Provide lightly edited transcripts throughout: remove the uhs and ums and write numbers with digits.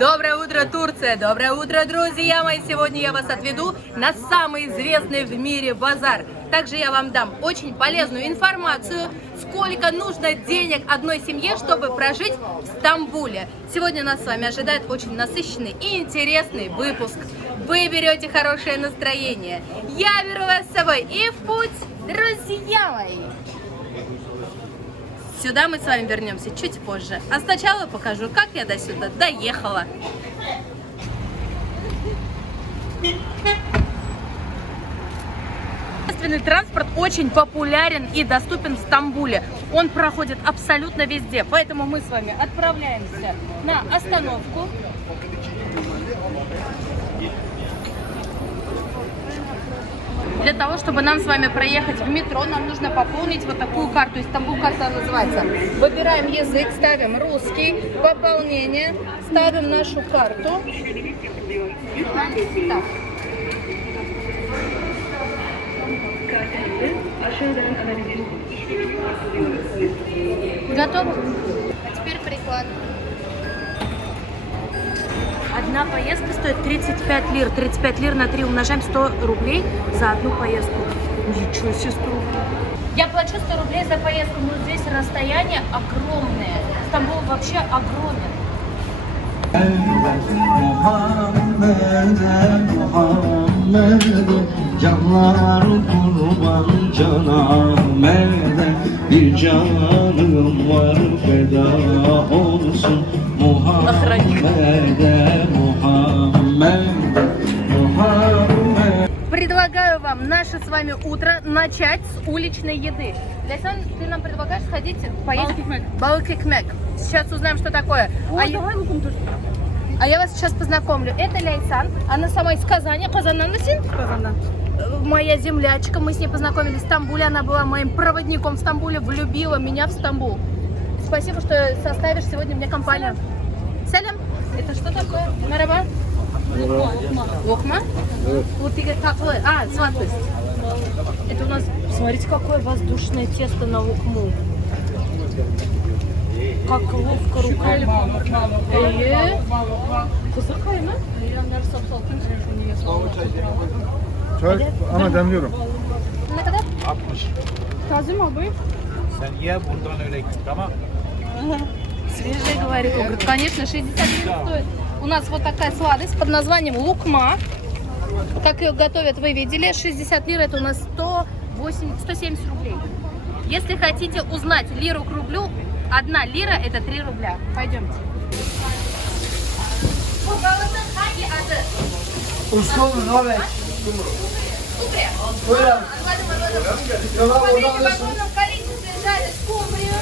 Доброе утро, Турция! Доброе утро, друзья мои! Сегодня я вас отведу на самый известный в мире базар. Также я вам дам очень полезную информацию, сколько нужно денег одной семье, чтобы прожить в Стамбуле. Сегодня нас с вами ожидает очень насыщенный и интересный выпуск. Вы берете хорошее настроение, я беру вас с собой и в путь, друзья мои! Сюда мы с вами вернемся чуть позже. А сначала покажу, как я до сюда доехала. Общественный транспорт очень популярен и доступен в Стамбуле. Он проходит абсолютно везде. Поэтому мы с вами отправляемся на остановку. Для того, чтобы нам с вами проехать в метро, нам нужно пополнить вот такую карту. Стамбул карта называется. Выбираем язык, ставим русский, пополнение, ставим нашу карту. Так. Готово? А теперь приклад. Одна поездка стоит 35 лир. 35 лир на 3 умножаем, 100 рублей за одну поездку. Ничего себе, 100 рублей. Я плачу 100 рублей за поездку, но здесь расстояние огромное. Стамбул вообще огромен. Canlar kurban canamede bir canım var feda olsun Muhammed'e Muhammed'e Muhammed. Предлагаю вам наше с вами утро начать с уличной еды. Ляйсан, ты нам предлагаешь сходить поесть балык экмек. Сейчас узнаем, что такое. А я вас сейчас познакомлю. Это Ляйсан, она сама из Казани. Казаннан мısın? Казан'dan. Моя землячка, мы с ней познакомились в Стамбуле, она была моим проводником в Стамбуле, влюбила меня в Стамбул. Спасибо, что составишь сегодня мне компанию. Салям. Это что такое? Мераба. Лохма? Вот и таклы. А, сватость. Это у нас, смотрите, какое воздушное тесто на лукму. Как ловко руками. Kızıkay mı? Çay ama demliyorum. Ne kadar? 60. Taze mi abi? Sen ye buradan öyle git, tamam? Свежий, говорит. Он говорит, конечно, 60 лир стоит. У нас вот такая сладость под названием лукма. Как ее готовят, вы видели. 60 лир, это у нас 170 рублей. Если хотите узнать лиру к рублю, 1 лира это 3 рубля. Пойдемте. Uskumru abi. Buyurun. Смотрите, в огромном количестве жали скумбрию.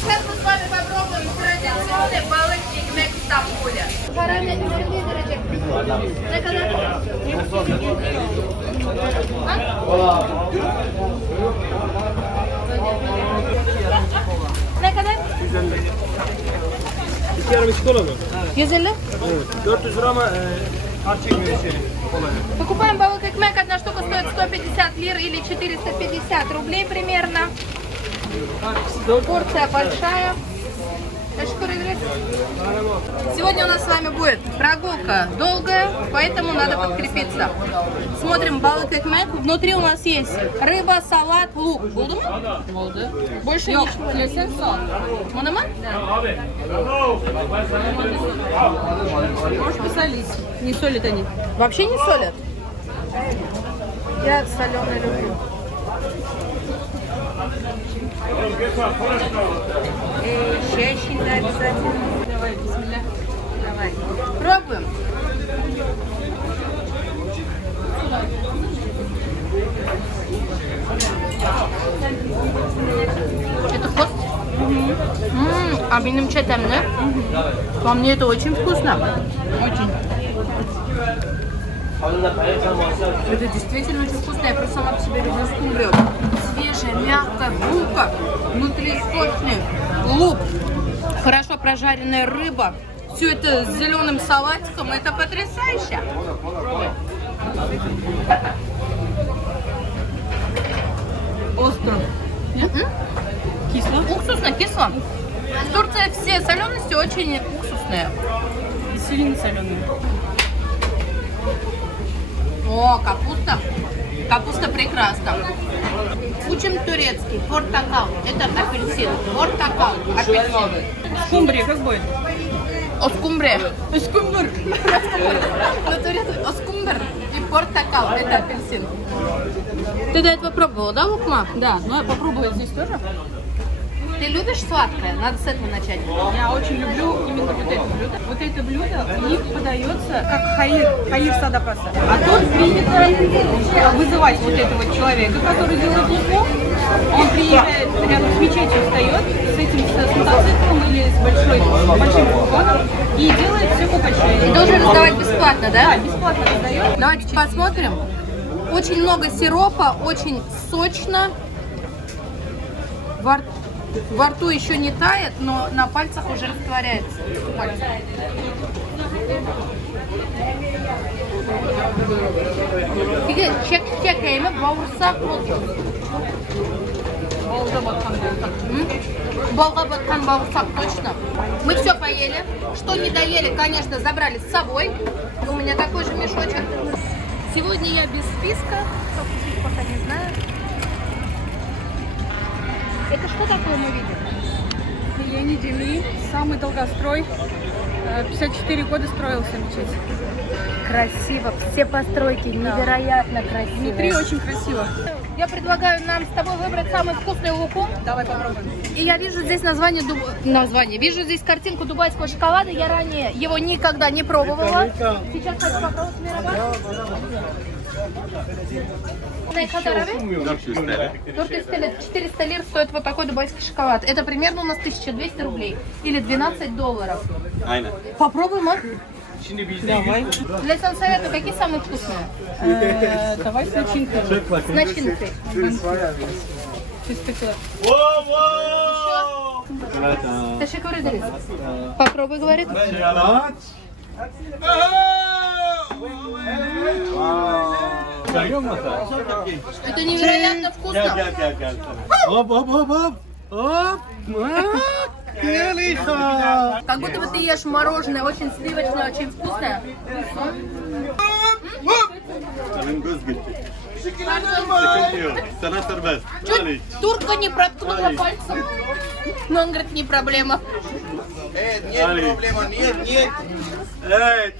Сейчас мы с вами попробуем традиционный балык экмек в Стамбуле. Харами üzerinde indirecek. Ne kadar? Ne kadar? 2 yarım içi kola mı? 150. Evet. 400 lira ama kart çekmiyor şey kolaya. Покупаем балык экмек. Одна штука стоит 150 лир или 450 рублей примерно. Порция большая. Сегодня у нас с вами будет прогулка долгая, поэтому надо подкрепиться. Смотрим балык экмек. Внутри у нас есть рыба, салат, лук. Булду му? Больше ничего нет. Монама? Можешь посолить. Не солят они. Вообще не солят? Я соленый люблю. Щащий, да, обязательно. Давай, бисмилля. Давай. Пробуем. Это кост? А benim çetemle. По мне это очень вкусно. Очень. Это действительно очень вкусно. Я просто сама по себе люблю скумбрию. Свежая, мягкая булка. Внутри сочный лук. Хорошо прожаренная рыба. Все это с зеленым салатиком. Это потрясающе. Остро. вкусно. В Турции все солености очень уксусные. И сильно соленые. О, капуста. Капуста прекрасна. Учим турецкий. Портакал. Это апельсин. Портакал. Апельсин. Скумбрия как будет? Оскумбре. Оскумбр. На турецком оскумбр и портакал. Это апельсин. Ты до этого пробовала, да, лукма? Да, но я попробую здесь тоже. Ты любишь сладкое? Надо с этого начать. Я очень люблю именно вот это блюдо. Вот это блюдо у них подается как хаир садапаса. А тут принято вызывать вот этого человека, который делает луком. Он приезжает рядом с мечетью, встает с этим с мотоциклом или с большим фургоном и делает все по И должен раздавать бесплатно, да? Да, бесплатно раздает. Давайте посмотрим. Очень много сиропа, очень сочно. Во рту еще не тает, но на пальцах уже растворяется. Чекаем, бауырсак Болгабаткан бауырсак, точно. Мы все поели. Что не доели, конечно, забрали с собой. У меня такой же мешочек. Сегодня я без списка. Что купить, пока не знаю. Это что такое мы видим? Лени Дели, самый долгострой. 54 года строился мечеть. Красиво, все постройки невероятно красивые. Внутри очень красиво. Я предлагаю нам с тобой выбрать самый вкусный лукум. Давай попробуем. И я вижу здесь название. Вижу здесь картинку дубайского шоколада. Я ранее его никогда не пробовала. Сейчас хочу попробовать мираба. Ne kadar abi? 400 TL. 400 лир стоит вот такой дубайский шоколад. Это примерно у нас 1200 рублей. Или 12 долларов. Aynen. Попробуем, а? Давай. Для совета, какие самые вкусные? Давай с начинкой. С начинкой. Teşekkür ederiz. Попробуй, говорит. Это невероятно вкусно. Hop hop hop hop. Hop. Как будто бы ты ешь мороженое, очень сливочное, очень вкусное. Senin göz gitti. Sıkıntı yok. Sana serbest. Чуть турка не проткнула пальцем. Но он говорит, не проблема. Эй,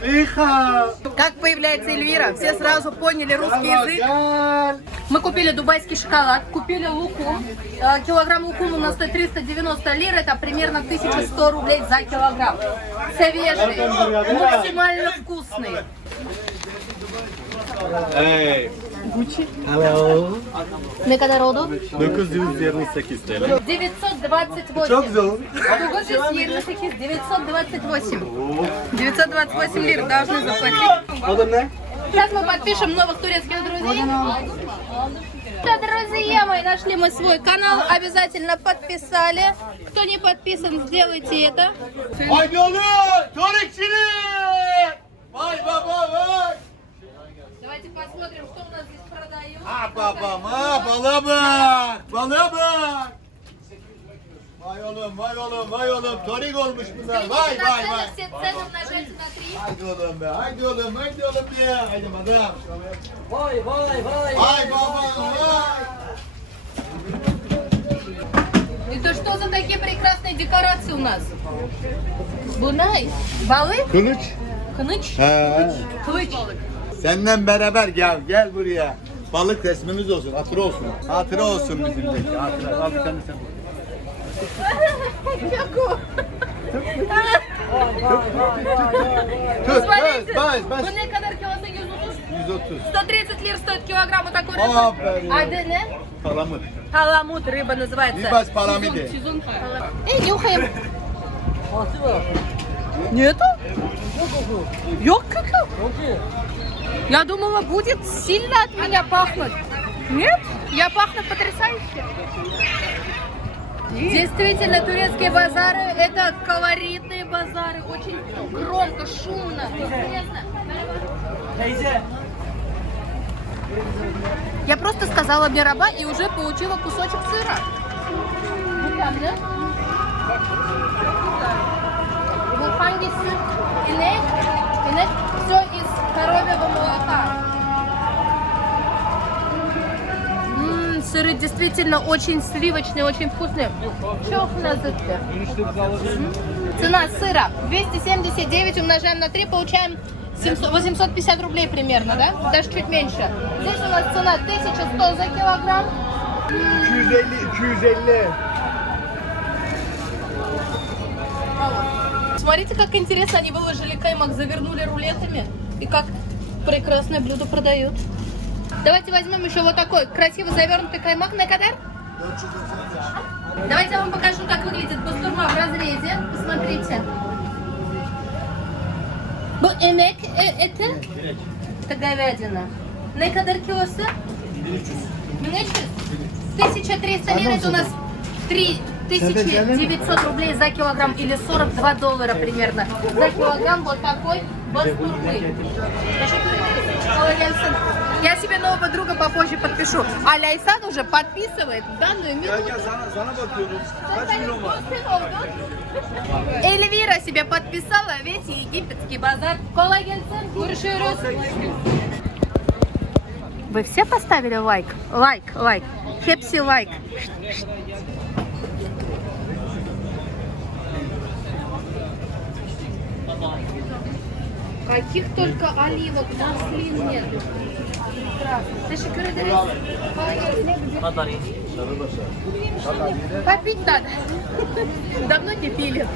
тихо. Как появляется Эльвира, все сразу поняли русский язык. Мы купили дубайский шоколад, купили лукум. Килограмм лукума у нас стоит 390 лир, это примерно 1100 рублей за килограмм. Свежий, максимально вкусный. Ey. Hello. Ne kadar oldu? 928 TL. 928. Çok zor. 928, 928. 928 лир должны заплатить. Adın ne? Сейчас мы подпишем новых турецких друзей. Да, друзья мои, нашли мы свой канал, обязательно подписали. Кто не подписан, сделайте это. Haydi oğlum. Törükçülü. Vay baba vay. Давайте посмотрим, что у нас здесь продают. Babam ha balığa bak. Balığa bak. Vay oğlum vay oğlum vay oğlum. Torik olmuş bunlar. Vay На vay цены, vay. все цены умножайте на 3. Haydi oğlum be. Haydi oğlum haydi oğlum diye. Haydi madem. Vay vay vay. Vay baba vay. Это что за такие прекрасные декорации у нас? Bunay. Balık. Kılıç. Kılıç. He. Kılıç. Senden beraber gel buraya. Balık resmimiz olsun, hatıra olsun. Hatıra olsun bizimdeki. Hatıra. Al bir tane sen. Yaku. Tut, Смотрите, bas. bu ne kadar kilosu 130? 130. 130 лир стоит килограмм вот такой рыбы. Aferin. Аdı ne? Palamut. Халамут рыба называется. Libas palamidi. Эй, нюхаем. Нету? Yok kökü. Я думала, будет сильно от меня пахнуть. Нет? Я пахну потрясающе. Действительно, турецкие базары – это колоритные базары. Очень громко, шумно. Интересно. Я просто сказала мираба и уже получила кусочек сыра. Вот так, да? Bu hangisi? İnek. İnek. Все из коровьего молока. Сыры действительно очень сливочные, очень вкусные. Цена сыра 279 умножаем на 3, получаем 850 рублей примерно, да? Даже чуть меньше. Здесь у нас цена 1100 за килограмм. 250. Смотрите, как интересно, они выложили каймак, завернули рулетами. И как прекрасное блюдо продают. Давайте возьмем еще вот такой красиво завернутый каймак на кадар. Давайте я вам покажу, как выглядит бастурма в разрезе. Посмотрите. Bu emek eti. Это говядина. Ne kadar kilosu? 1300. 1300 лир, это у нас 3900 рублей за килограмм или 42 доллара примерно. За килограмм вот такой бастурмы. Я себе нового друга попозже подпишу. А Ляйсан уже подписывает в данную минуту. Sana bakıyorum. Kaç milyon var? Эльвира себе подписала весь египетский базар. Коллагенцин, Курширус. Вы все поставили лайк? Лайк. Хепси лайк. Каких только оливок, маслин нет. Teşekkür ederiz. Попить надо. Давно не пили.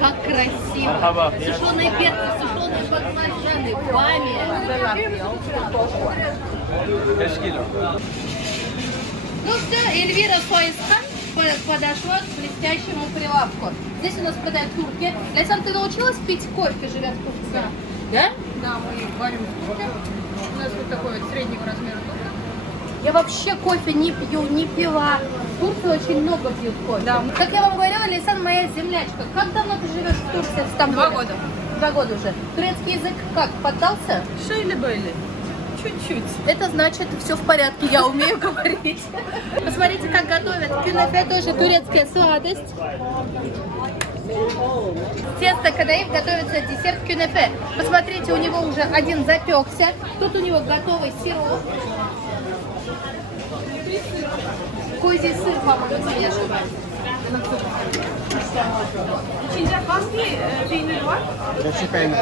Как красиво. Сушеные перцы, сушеные баклажаны, бамия. Ну все, Эльвира Фаисхан подошла к блестящему прилавку. Здесь у нас продают турки. Ляйсан, ты научилась пить кофе, живя в Турции? Да? Да, мы варим в турке. У нас вот такой вот среднего размера турка. Я вообще кофе не пью, не пила. В Турции очень много пьют кофе. Да. Как я вам говорила, Ляйсан моя землячка. Как давно ты живешь в Турции, в Стамбуле? 2 года. 2 года уже. Турецкий язык как, поддался? Шейли-бейли. Чуть-чуть. Это значит, все в порядке, я умею говорить. Посмотрите, как готовят. Кюнефе тоже турецкая сладость. Тесто кадаиф готовится десерт кюнефе. Посмотрите, у него уже один запекся. Тут у него готовый сироп. Козий сыр, по-моему, если не ошибаюсь. İçinde hangi peynir var? Hepsi peynir.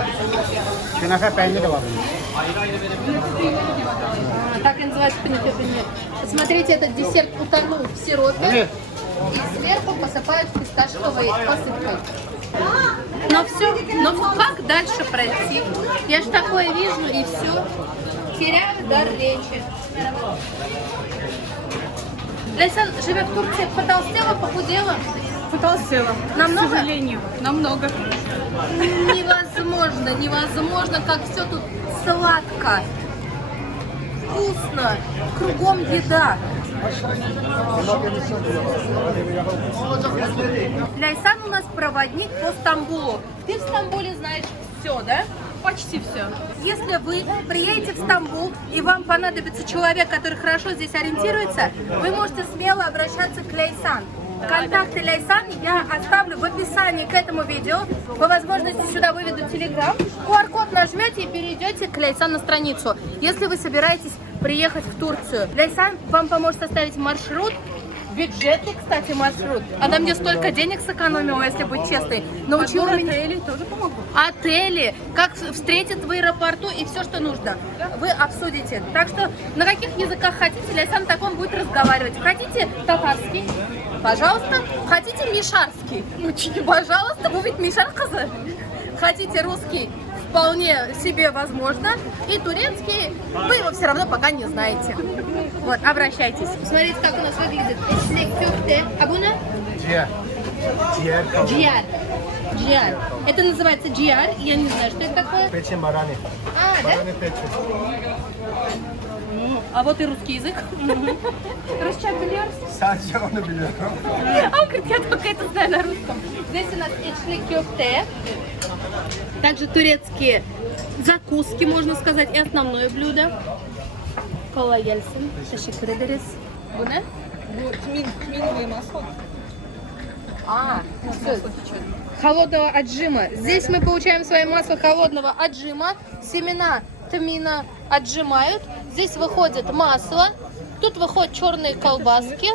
Künefe peyniri var. Так и называется кюнефе. Посмотрите, этот десерт утонул в сиропе. И сверху посыпают фисташковой посыпкой. Но как дальше пройти? Я же такое вижу и все. Теряю дар речи. Ляйсан, живя в Турции, потолстела, похудела? Потолстела. Намного? К сожалению. Намного. Невозможно, как все тут сладко, вкусно, кругом еда. Ляйсан у нас проводник по Стамбулу. Ты в Стамбуле знаешь все, да? Почти все. Если вы приедете в Стамбул и вам понадобится человек, который хорошо здесь ориентируется, вы можете смело обращаться к Ляйсан. Контакты Ляйсан я оставлю в описании к этому видео. По возможности сюда выведу телеграм. QR-код нажмете и перейдете к Ляйсан на страницу. Если вы собираетесь приехать в Турцию, Ляйсан вам поможет составить маршрут. Бюджетный, кстати, маршрут. Она мне столько денег сэкономила, если быть честной. Научила меня... Отели тоже помогут. Отели, как встретят в аэропорту и все, что нужно. Вы обсудите. Так что на каких языках хотите, Ляйсан так он будет разговаривать. Хотите татарский? Пожалуйста. Хотите мишарский? Пожалуйста, вы ведь мишаркасы. Хотите русский? Вполне себе возможно. И турецкий вы его все равно пока не знаете. Вот, обращайтесь. Смотрите, как у нас выглядит. Кюфте. Абуна? Джиар. Это называется джиар. Я не знаю, что это такое. Печень бараны. А, да? Бараны печень. А вот и русский язык. Русчак Sadece onu biliyorum. А он говорит, я только это знаю на русском. Здесь у нас içli köfte. Также турецкие закуски, можно сказать, и основное блюдо. Кола Ельцин. Teşekkür ederiz. Bu ne? Bu тминовое масло. Холодного отжима. Здесь мы получаем свое масло холодного отжима. Семена тмина отжимают. Здесь выходит масло. Тут выходят черные колбаски.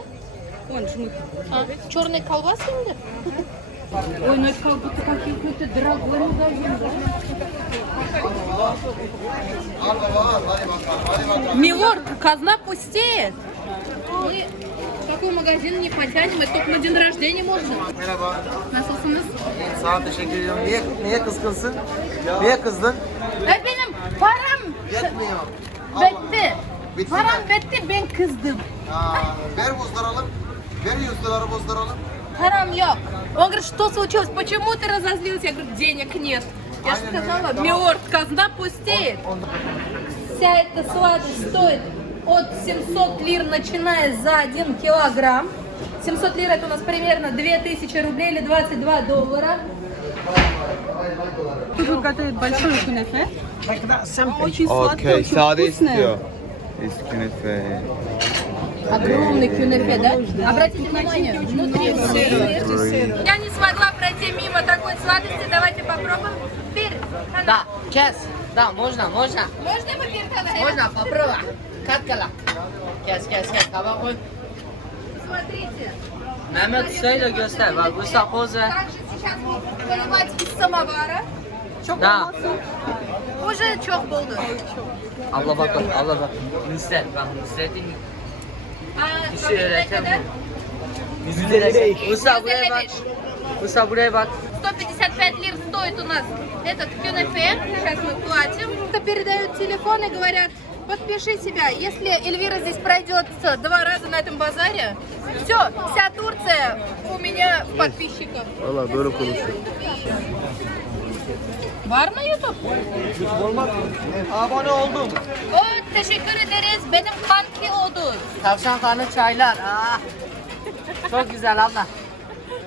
Вон, жмых. Черные колбаски? Ой, ну это как будто какой-то дорогой магазин. Милорд, казна пустеет. Мы в такой магазин не потянем, это только на день rождения можно. Merhaba. Nasılsınız? Sağ ol, teşekkür ediyorum. Niye kızgınsın? Niye kızdın? Benim param Yetmiyor. bitti. Bitti Param mi? bitti, ben kızdım. Ver bozduralım. Ver 100 doları bozduralım. Парам yok. Он говорит, что случилось? Почему ты разозлился? Я говорю, денег нет. Я же сказала, милорд, казна пустеет. Вся эта сладость стоит от 700 лир, начиная за 1 килограмм. 700 лир это у нас примерно 2000 рублей или 22 доллара. Тут готовят большое кюнефе. Очень сладкое, Okey, очень sade вкусное. istiyor. Künefe. Огромный кюнефе, да? Обратите внимание, внутри сыр. Я не смогла пройти мимо такой сладости, давайте попробуем. Да, kes. Да, можно. Можно попиркать? Можно, попробуй. Katkala. Kes. Tamam koy. Смотрите. Mehmet söyle göster. Bak bu sapoza. Также сейчас будут поливать из самовара. Да. Уже çok buldu. Abla bak. Nusret. Bak Nusret'in А işi öğreten kadar? bu. Usta buraya bak. Usta buraya bak. 155 лир стоит у нас этот кюнефе. Сейчас мы платим. Передают телефон и говорят, подпиши себя. Если Эльвира здесь пройдет 2 раза на этом базаре, все, вся Турция у меня в подписчиках. Valla böyle konuşuyor. Var mı YouTube? Abone oldum. Teşekkür ederiz. Benim kanki oldu. Tavşan kanı çaylar. Çok güzel abla.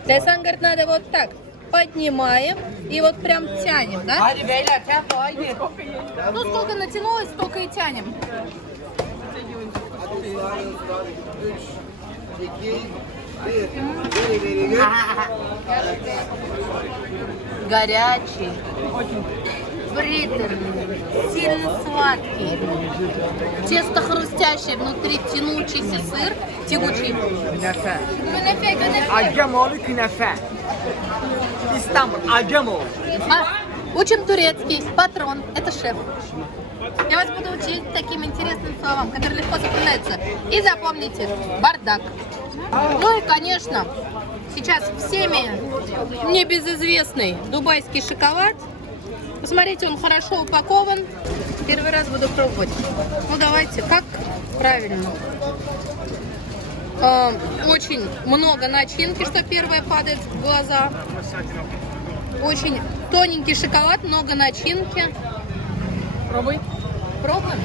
Лейсан говорит, надо вот так. Поднимаем и вот прям тянем, да? Hadi beyler tempo haydi. Ну, сколько натянулось, столько и тянем. 3, 2, 1. Горячий. Приторный, сильно сладкий. Тесто хрустящее, внутри тянучийся сыр. Тягучий. Künefe. Кюнефе. Acemoğlu künefe. İstanbul Acemoğlu. Учим турецкий. Патрон. Это шеф. Я вас буду учить таким интересным словам, которые легко запоминаются. И запомните. Бардак. Ну и, конечно, сейчас всеми небезызвестный дубайский шоколад. Посмотрите, он хорошо упакован. Первый раз буду пробовать. Ну давайте, как правильно? Очень много начинки, что первое падает в глаза. Очень тоненький шоколад, много начинки. Пробуй. Пробуем.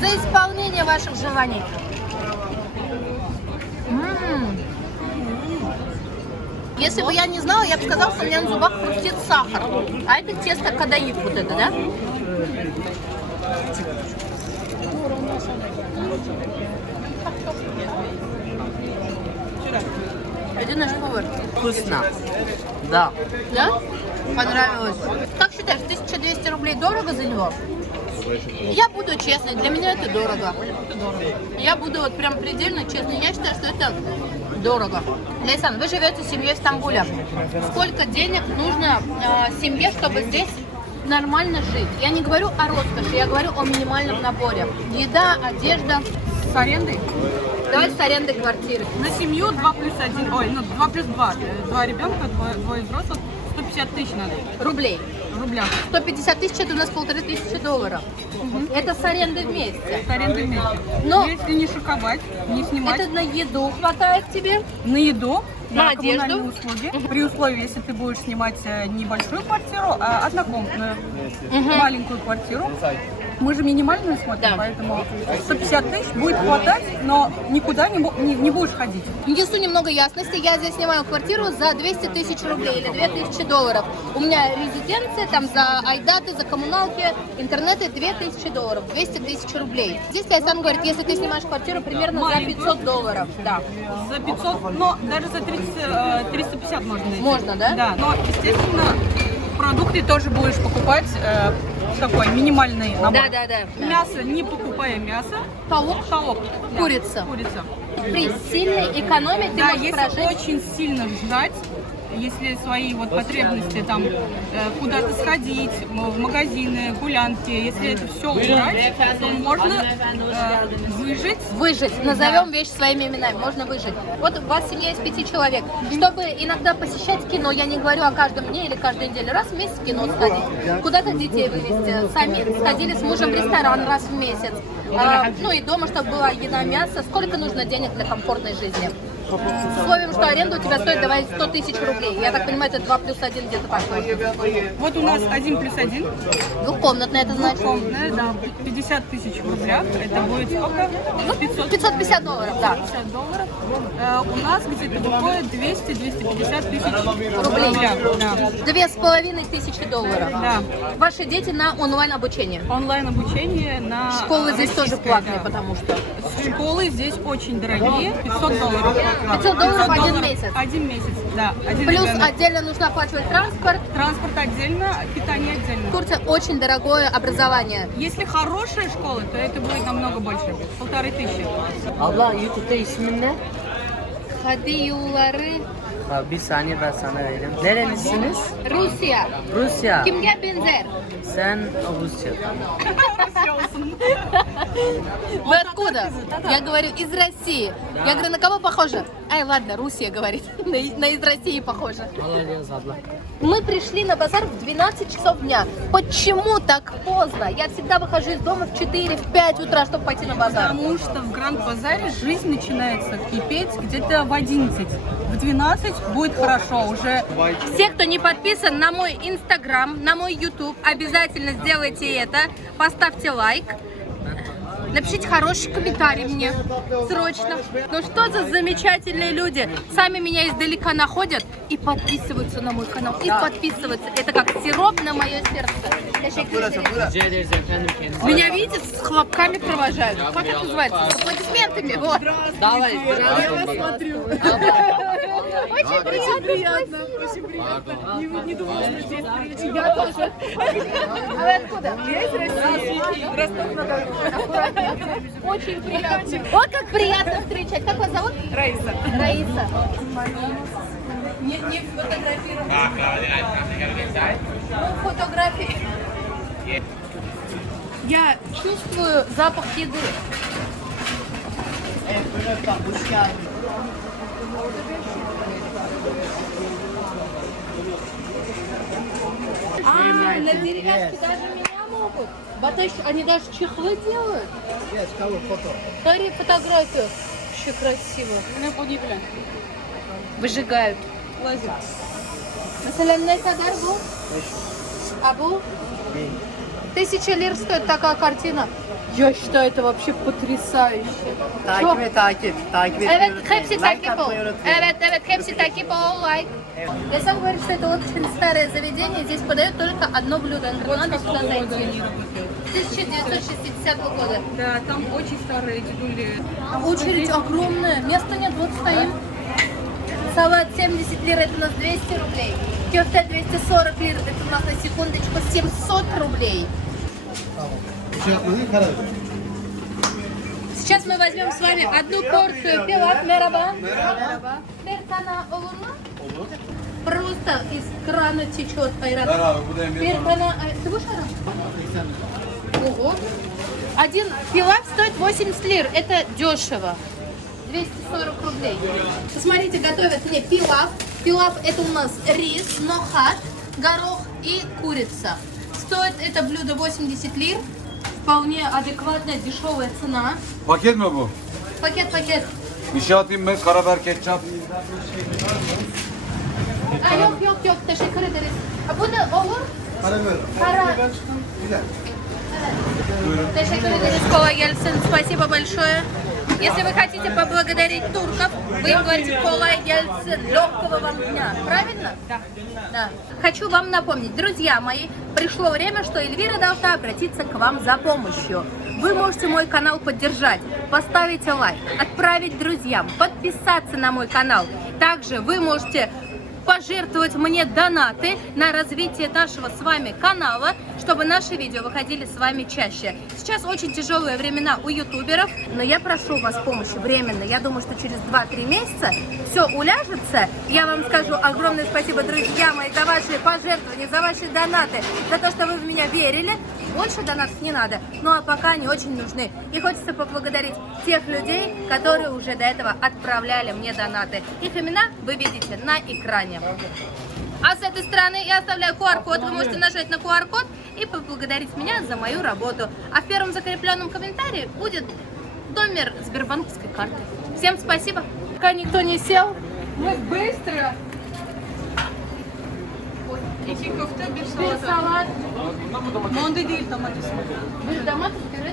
За исполнение ваших желаний. Если бы я не знала, я бы сказала, что у меня на зубах хрустит сахар. А это тесто кадаиф вот это, да? Это наш повар. Вкусно. Да. Да? Понравилось. Как считаешь, 1200 рублей дорого за него? Я буду честной, для меня это дорого. Я буду вот прям предельно честной. Я считаю, что это дорого. Лейсан, вы живете в семье в Стамбуле. Сколько денег нужно семье, чтобы здесь нормально жить? Я не говорю о роскоши, я говорю о минимальном наборе. Еда, одежда. С арендой. Давай с аренды квартиры. На семью 2 плюс 1, ой, ну 2 плюс 2. 2 ребенка, двое взрослых, 150 тысяч надо. Рублей. В рублях. 150 тысяч, это у нас 1500 долларов. Это с арендой вместе. С арендой вместе. Но- Если не шиковать, не снимать. Это на еду хватает тебе? На еду, На на коммунальные одежду. услуги. При условии, если ты будешь снимать небольшую квартиру, а однокомнатную, маленькую квартиру, Мы же минимальную смотрим, Да. поэтому 150 тысяч будет хватать, но никуда не будешь ходить. Внесу немного ясности. Я здесь снимаю квартиру за 200 тысяч рублей или 2000 долларов. У меня резиденция, там за айдаты, за коммуналки, интернеты 2000 долларов, 200 тысяч рублей. Здесь Кайсан говорит, если ты снимаешь квартиру примерно за 500 долларов. Да. За 500, но даже за 350 можно найти. Можно, да? Да, но, естественно, продукты тоже будешь покупать такой минимальный набор. Да. Мясо, не покупая мясо. Паук. Паук. Да, Курица. Курица. При сильной экономии ты Да, можешь если прожить. очень сильно ждать, если свои вот потребности там куда-то сходить, в магазины, гулянки, если это все убрать, то можно выжить. Выжить. Назовем вещи своими именами. Можно выжить. Вот у вас семья из 5 человек. Чтобы иногда посещать кино, я не говорю о каждом дне или каждой неделе, раз в месяц в кино сходить. Куда-то детей вывести. Сами сходили с мужем в ресторан раз в месяц. Ну и дома, чтобы была еда, мясо. Сколько нужно денег для комфортной жизни? С условием, что аренда у тебя стоит, давай, 100 тысяч рублей. Я так понимаю, это 2 плюс 1 где-то такое. Вот у нас 1+1. Двухкомнатная, это значит? Двухкомнатная, да, 50 тысяч в рублях. Это будет сколько? 550 долларов, да. 50 долларов. У нас где-то выходит 200-250 тысяч Рублей. Да. 2500 долларов. Да. Ваши дети на онлайн-обучении. Онлайн-обучение на Школы здесь тоже российской, платные, да. потому что... Школы здесь очень дорогие, 500 долларов. 500 долларов один месяц. Один месяц, да. Один Плюс ребенок. отдельно нужно оплачивать транспорт. Транспорт отдельно, питание отдельно. В Турции очень дорогое образование. Если хорошая школа, то это будет намного больше, 1500. Abla YouTube'da ismin ne? Hadi yolları Ha, bir saniye ben sana vereyim. Nerelisiniz? Rusya. Rusya. Kimge benzer? Sen Rusya. Вы откуда? Я говорю, из России. Я говорю, на кого похоже? Ай, ладно, Руссия говорит. На из России похоже. Молодец, abla. Мы пришли на базар в 12 часов дня. Почему так поздно? Я всегда выхожу из дома в 4, в 5 утра, чтобы пойти на базар. Потому что в Гранд-базаре жизнь начинается кипеть где-то в 11. В 12 будет хорошо, уже Все, кто не подписан на мой инстаграм, на мой ютуб, обязательно сделайте это. Поставьте лайк. Напишите хороший комментарий мне, срочно. Ну что за замечательные люди. Сами меня издалека находят и подписываются на мой канал. И подписываются. Это как сироп на мое сердце. Rica ederiz efendim kendinize. Меня, видите, с хлопками провожают. Как это называется? С аплодисментами. Вот. Давай. Очень приятно. Не думала, что здесь встреча. Я тоже. А вы откуда? Я из России. Ростов-на-Дону. Очень приятно. Вот как приятно встречать. Как вас зовут? Раиса. Раиса. Не фотографировать. Ну, фотографии. Я чувствую запах еды. На деревяшке даже меня могут. Батыш, они даже чехлы делают. Смотри фотографию. Вообще красиво. Выжигают. Mesela ne kadar bu? А bu? 1000 лир стоит такая картина. Я считаю, это вообще потрясающе. Takip et, takip. Takip et. Evet, hepsi takip ol. Evet, hepsi takip ol, лайк. Я сам говорю, что это очень старое заведение. Здесь подают только одно блюдо. Надо сюда зайти. 1960 года. да, там очень старые дедули. Очередь огромная. Места нет, вот стоим. Салат 70 лир, это у нас 200 рублей. Кёфте 240 лир, это у нас на секундочку 700 рублей. Сейчас мы возьмем с вами одну порцию пилат. Мераба. Беркана олуна. Просто из крана течет айрат. Беркана... Ты будешь айрат? Ого. Один пилат стоит 80 лир. Это дешево. 240 рублей. Посмотрите, готовят мне пилав. Пилав это у нас рис, нохат, горох и курица. Стоит это блюдо 80 лир. Вполне адекватная, дешевая цена. Paket mi bu? Пакет. Bir şey atayım mı? Karabiber, ketçap. Yok. Teşekkür ederiz. Bu da olur. Kara. Кола Ельцин, спасибо большое. Если вы хотите поблагодарить турков, вы им говорите Кола Ельцин. Легкого вам дня. Правильно? Да. Хочу вам напомнить, друзья мои, пришло время, что Эльвира должна обратиться к вам за помощью. Вы можете мой канал поддержать, поставить лайк, отправить друзьям, подписаться на мой канал. Также вы можете пожертвовать мне донаты на развитие нашего с вами канала, чтобы наши видео выходили с вами чаще. Сейчас очень тяжелые времена у ютуберов, но я прошу вас помощи временно. Я думаю, что через 2-3 месяца все уляжется. Я вам скажу огромное спасибо, друзья мои, за ваши пожертвования, за ваши донаты, за то, что вы в меня верили. Больше донатов не надо, ну а пока они очень нужны. И хочется поблагодарить тех людей, которые уже до этого отправляли мне донаты. Их имена вы видите на экране. А с этой стороны я оставляю QR-код. Вы можете нажать на QR-код и поблагодарить меня за мою работу. А в первом закрепленном комментарии будет номер сбербанковской карты. Всем спасибо. Пока никто не сел, мы быстро. İki köfte, bir Bir salata. салат. Monde değil, domates. Bir domates, püre.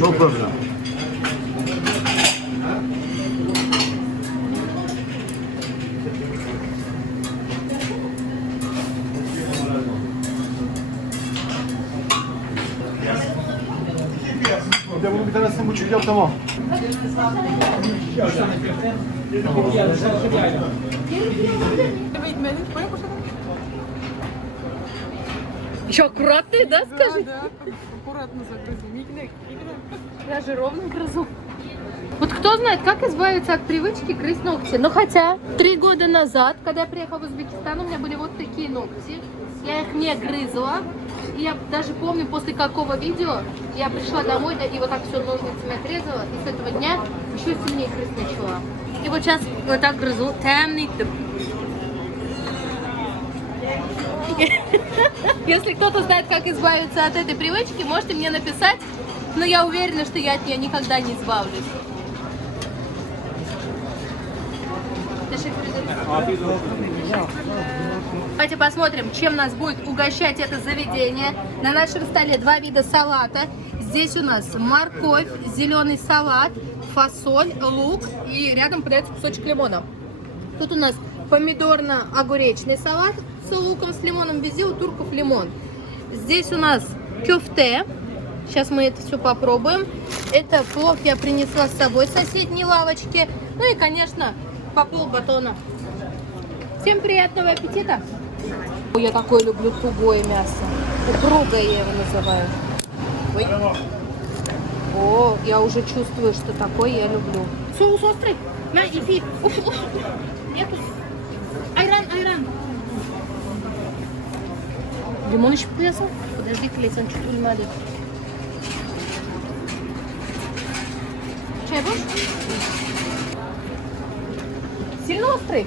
No problem. Bir de bunun bir tanesini buçuk yap tamam. Еще аккуратный, да, скажи? Да, аккуратно загрызли. Мигдай. Я же ровно грызу. Вот кто знает, как избавиться от привычки грызть ногти. Ну хотя 3 года назад, когда я приехала в Узбекистан, у меня были вот такие ногти. Я их не грызла. И я даже помню, после какого видео я пришла домой и вот так все ножницами отрезала. И с этого дня еще сильнее грызть начала. И вот сейчас вот так грызу. Темный тип. Если кто-то знает, как избавиться от этой привычки, можете мне написать. Но я уверена, что я от нее никогда не избавлюсь. Давайте посмотрим, чем нас будет угощать это заведение. На нашем столе 2 вида салата. Здесь у нас морковь, зеленый салат, фасоль, лук и рядом подается кусочек лимона. Тут у нас помидорно-огуречный салат с луком, с лимоном. Везде у турков лимон. Здесь у нас кюфте. Сейчас мы это все попробуем. Это плов я принесла с собой с соседней лавочки. Ну и, конечно, по полбатона. Всем приятного аппетита! Я такое люблю тугое мясо. Упругое я его называю. Ой. О, я уже чувствую, что такое я люблю. Соус острый. На, иди. Нету. Айран, айран. Лимон еще поясал? Подожди, Лейсан, чуть ульмали. Чай будешь? Сильно острый?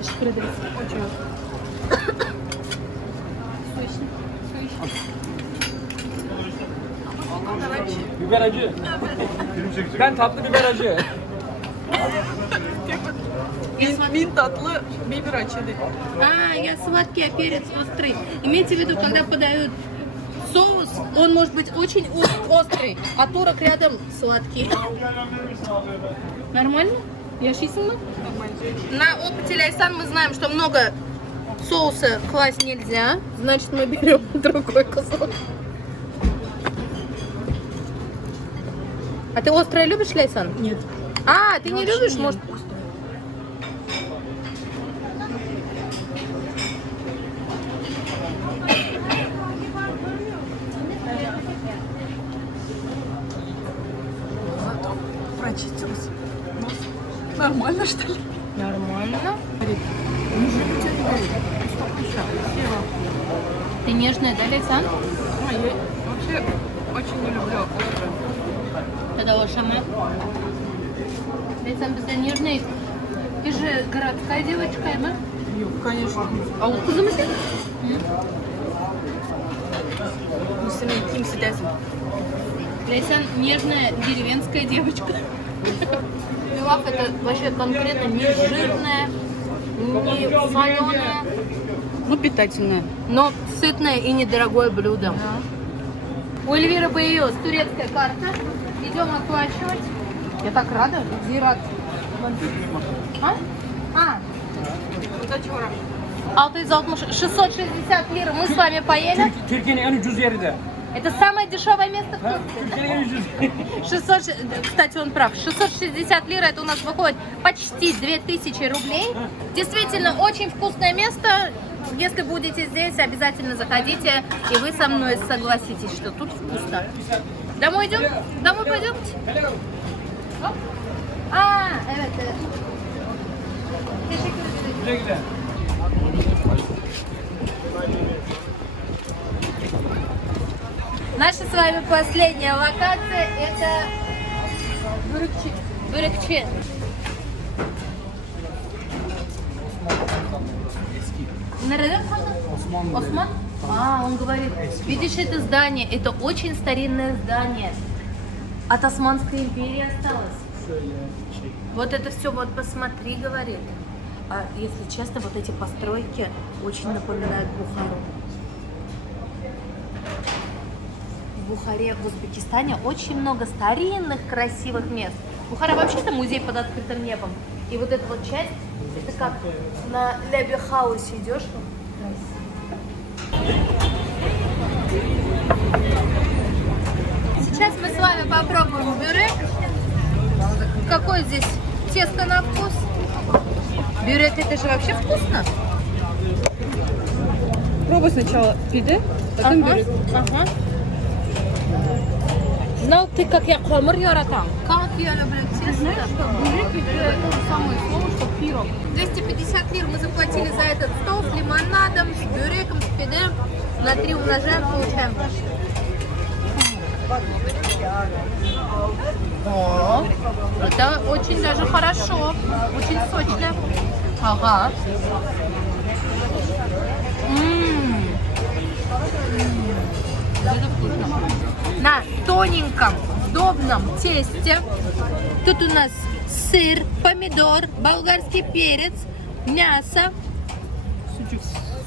Очень острый. Biber acı. Ben tatlı biber acı. Min tatlı, biber açıdı. А, я сладкий, а перец острый. Имейте в виду, когда подают соус, он может быть очень острый, а турок рядом сладкий. Нормально? Яшисано? На опыте Ляйсан мы знаем, что много соуса класть нельзя. Значит, мы берем другой кусок. А ты острое любишь, Ляйсан? Нет. А, ты не любишь? Может... Прочистился. Нормально, что ли? Нормально. Ты нежная, да, Ляйсан? А, я вообще очень не люблю острое. Тогда лошама. Ляйсан, ты нежная. Ты же городская девочка, да? Конечно. А у кузы Kimse desin. Ляйсан нежная деревенская девочка. Пилав это вообще конкретно не жирная не соленое, Ну, питательное. но сытное и недорогое блюдо. У Эльвиры появилась турецкая карта. Идем оплачивать. Я так рада. Зират. А? 660 лир. Мы с вами поели. Türkiye'nin en ucuz yeri de. Это самое дешевое место в Турции. Türkiye'nin en ucuz. 600, кстати, он прав. 660 лир, это у нас выходит почти 2000 рублей. Действительно, очень вкусное место. Если будете здесь, обязательно заходите, и вы со мной согласитесь, что тут вкусно. Домой идем? Домой пойдемте? Оп. Evet, evet. Teşekkür ederim. Güle güle. Наша с вами последняя локация — это Бörükçü. Börükçü. Nerede kaldın? Осман? Он говорит, видишь это здание, это очень старинное здание. От Османской империи осталось. Вот это все, вот посмотри, говорит. А если честно, вот эти постройки очень напоминают Бухару. В Бухаре, в Узбекистане очень много старинных красивых мест. Бухара вообще-то музей под открытым небом. И вот эта вот часть, это как на Лебе-хаусе идешь. Сейчас мы с вами попробуем бюрек. Какой здесь тесто на вкус? Бюрек, это же вообще вкусно. Пробуй сначала пиде, потом бюрек. Ага. Знал ты, как я хамыр яратам? Как я люблю тесто. Знаешь, что бюрек это то же самое слово, что пирог. 250 лир мы заплатили за этот стол с лимонадом, с бюреком, с пиде. На 3 умножаем, получаем. О, это очень даже хорошо, очень сочно. Ага. Это вкусно. На тоненьком, сдобном тесте. Тут у нас сыр, помидор, болгарский перец, мясо.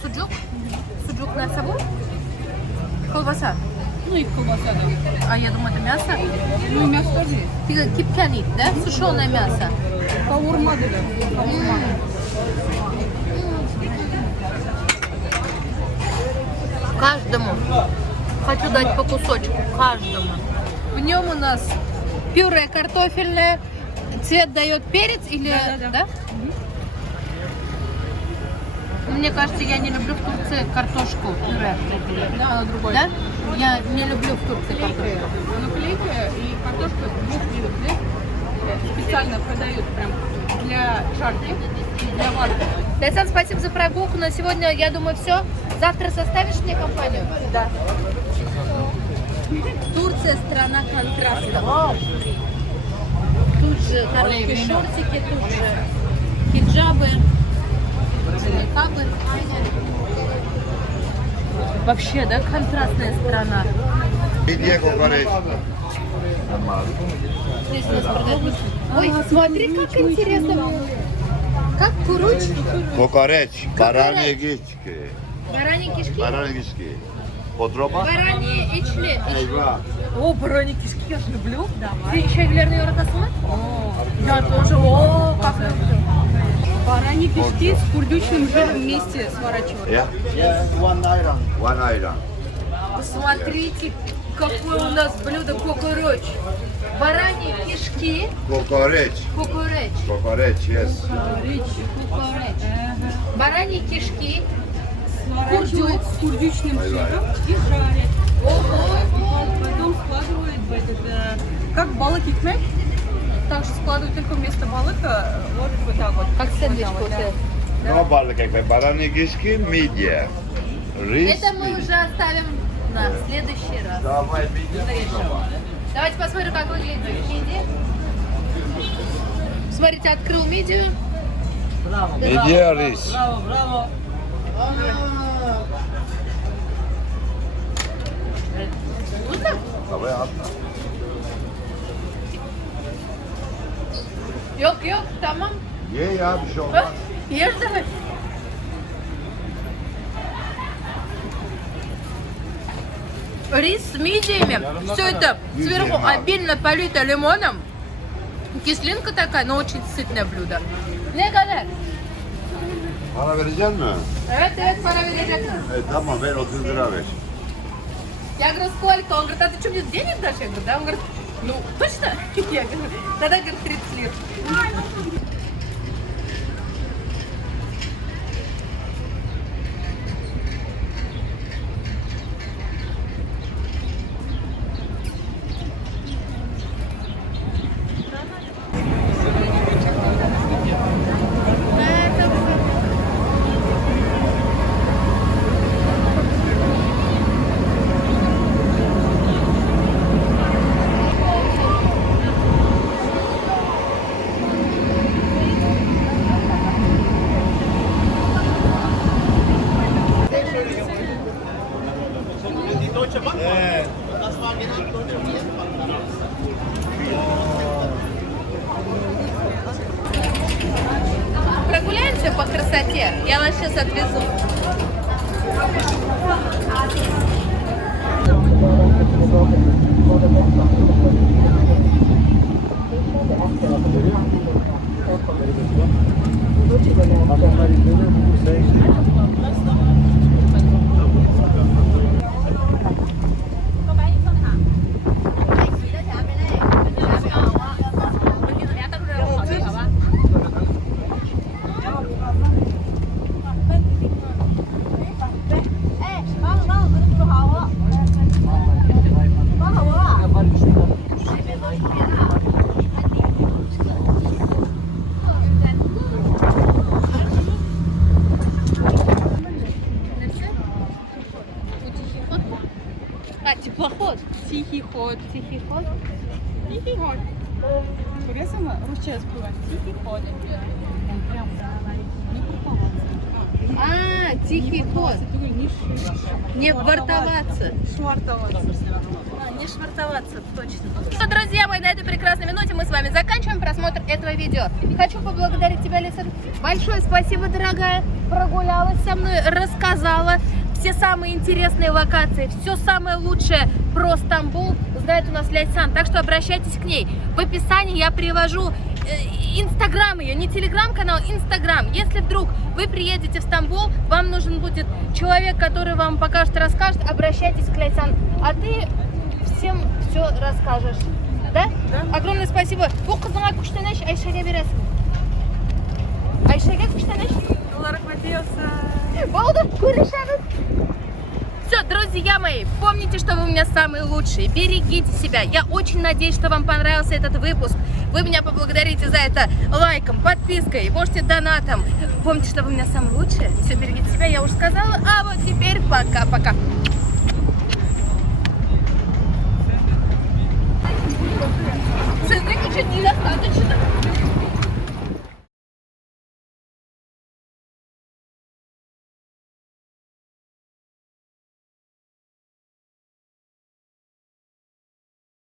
Суджук? Суджук на собой? Колбаса. Ну и колбаса, да. А я думаю, это мясо. Ну и мясо тоже есть. Кипканит, да? Сушеное мясо. Кавурма, да. Кавурма. Каждому. Хочу дать по кусочку. Каждому. В нем у нас пюре картофельное. Цвет дает перец или... Да? Мне кажется, я не люблю в Турции картошку пюре. Да, она другой. Да? Я не люблю в Турции картошку. Оно клейкое, и картошка двух видов хлеб специально продают прям для жарки, для варки. Дайсан, спасибо за прогулку. На сегодня, я думаю, все. Завтра составишь мне компанию? Да. Турция — страна контрастов. Тут же короткие шортики, тут же хиджабы, никабы. Вообще, да, контрастная страна. Midye kokoreç. Здесь у нас продают. Ой, смотри, как интересно. Как куруч? Kokoreç. Barani giçki. Бараньи кишки? Barani giçki. Podroba. Бараньи ичли. Eyvah. О, бараньи кишки я же люблю. Ты еще Эглерный Юратасмы? Я тоже. О, как люблю. Бараньи пешки с курдючным жиром вместе сворачивают. Yeah. One ayran. One ayran. Посмотрите, какое у нас блюдо кукуруч. Бараньи кишки. Kokoreç. Кукуреч. Kokoreç, yes. Кукуреч. Бараньи кишки. Сворачивают с курдючным жиром и жарят. Потом складывают в этот, как балык икмек. Также складывают только вместо балыка вот так вот. Как сэндвич Вот, да. кофе. No balık ekmek. Barani giçki, midye. Рис. Это мы уже оставим на следующий раз. Давай midye. Давайте посмотрим, как выглядит мидия. Смотрите, открыл мидию. Midye, рис. Вкусно? Давай atma. Yok yok, tamam. Ye ya bir şey olmaz. Ешь давай. Рис с мидиями. Все это сверху обильно полито лимоном. Кислинка такая, но очень сытное блюдо. Ne kadar? Para verecek mi? Evet para vereceksin. Tamam ver 30 lira ver. Я говорю, сколько? Он говорит, а ты что, мне денег дашь? Я говорю, да. Он говорит, ну, точно? Я говорю, тогда, говорит, 30 лир. Прогуляемся по красоте. Я вас сейчас отвезу. А, теплоход. Тихий ход. Тихий ход. Тихий ход. Порезано, ручей спливає. Тихий ход. Прям не купуватися. А, тихий ход. Не вартоваться. Швартоваться. Не швартоваться, точно. Ну, друзья мои, на этой прекрасной минуте мы с вами заканчиваем просмотр этого видео. Хочу поблагодарить тебя, Лиса. Большое спасибо, дорогая. Прогулялась со мной, рассказала все самые интересные локации, все самое лучшее про Стамбул знает у нас Ляйсан. Так что обращайтесь к ней. В описании я привожу Инстаграм ее, не Телеграм-канал, Инстаграм. Если вдруг вы приедете в Стамбул, вам нужен будет человек, который вам покажет, расскажет, обращайтесь к Ляйсан. А ты всем все расскажешь. Да? Да. Огромное спасибо. Bu kızıma kuştaneş Ayşe'ye biraz. Ayşe'ye kuştaneş. Allah rahmet eylesin. Болды, görüşürüz. Все, друзья мои, помните, что вы у меня самые лучшие. Берегите себя. Я очень надеюсь, что вам понравился этот выпуск. Вы меня поблагодарите за это лайком, подпиской, можете донатом. Помните, что вы у меня самые лучшие. Все, берегите себя, я уже сказала. А вот теперь пока-пока. Сыздык еще недостаточно.